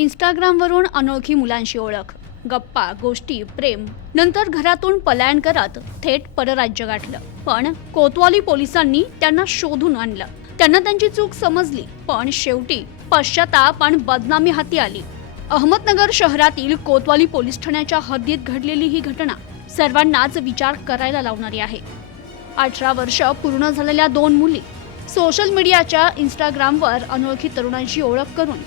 इंस्टाग्रामवरून अनोळखी मुलांशी ओळख गप्पा गोष्टी प्रेम. नंतर घरातून पलायन करत थेट परराज्य गाठलं. पण कोतवाली पोलिसांनी त्यांना शोधून आणलं. त्यांना त्यांची चूक समजली पण शेवटी पश्चाताप आणि बदनामी हाती आली. अहमदनगर शहरातील कोतवाली पोलीस ठाण्याच्या हद्दीत घडलेली ही घटना सर्वांनाच विचार करायला लावणारी आहे. अठरा वर्ष पूर्ण झालेल्या दोन मुली सोशल मीडियाच्या इंस्टाग्रामवर अनोळखी तरुणांची ओळख करून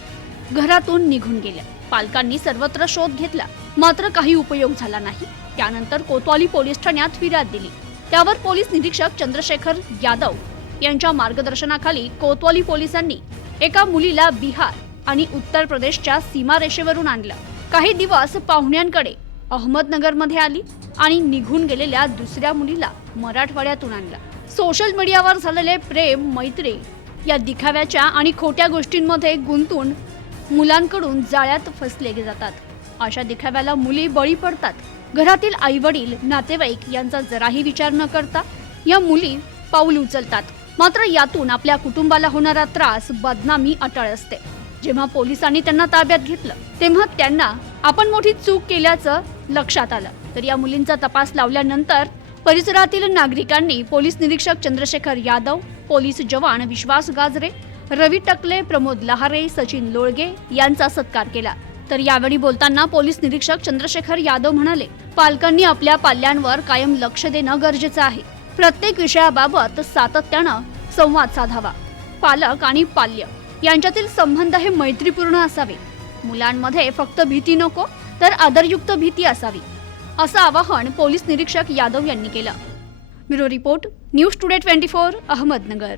घरातून निघून गेल्या. पालकांनी सर्वत्र शोध घेतला. मात्र काही उपयोग झाला नाही. त्यानंतर कोतवाली पोलीस ठाण्यात फिर्याद दिली. त्यावर पोलीस निरीक्षक चंद्रशेखर यादव यांच्या मार्गदर्शनाखाली कोतवाली पोलिसांनी एका मुलीला बिहार आणि उत्तर प्रदेशच्या सीमारेषेवरून आणलं. काही दिवस पाहुण्यांकडे अहमदनगरमध्ये आली आणि निघून गेलेल्या दुसऱ्या मुलीला मराठवाड्यातून आणलं. सोशल मीडियावर झालेले प्रेम मैत्री या दिखाव्याच्या आणि खोट्या गोष्टींमध्ये गुंतून मुलांकडून जाळ्यात फसले जातात. अशा दिखाव्याला मुली बळी पडतात. घरातील आई वडील नातेवाईक यांचा जराही विचार न करता या मुली पाऊल उचलतात. मात्र यातून आपल्या कुटुंबाला होणारा त्रास बदनामी अटळ असते. जेव्हा पोलिसांनी त्यांना ताब्यात घेतलं तेव्हा त्यांना आपण मोठी चूक केल्याचं लक्षात आलं. तर या मुलींचा तपास लावल्यानंतर परिसरातील नागरिकांनी पोलीस निरीक्षक चंद्रशेखर यादव पोलीस जवान विश्वास गाजरे रवी टकले प्रमोद लहारे सचिन लोळगे यांचा सत्कार केला. तर यावेळी बोलताना पोलीस निरीक्षक चंद्रशेखर यादव म्हणाले पालकांनी आपल्या पाल्यांवर कायम लक्ष देणं गरजेचं आहे. प्रत्येक विषयाबाबत सातत्यानं संवाद साधावा. पालक आणि पाल्य यांच्यातील संबंध हे मैत्रीपूर्ण असावे. मुलांमध्ये फक्त भीती नको तर आदरयुक्त भीती असावी असं आवाहन पोलीस निरीक्षक यादव यांनी केलं. Bureau report news today twenty four Ahmednagar.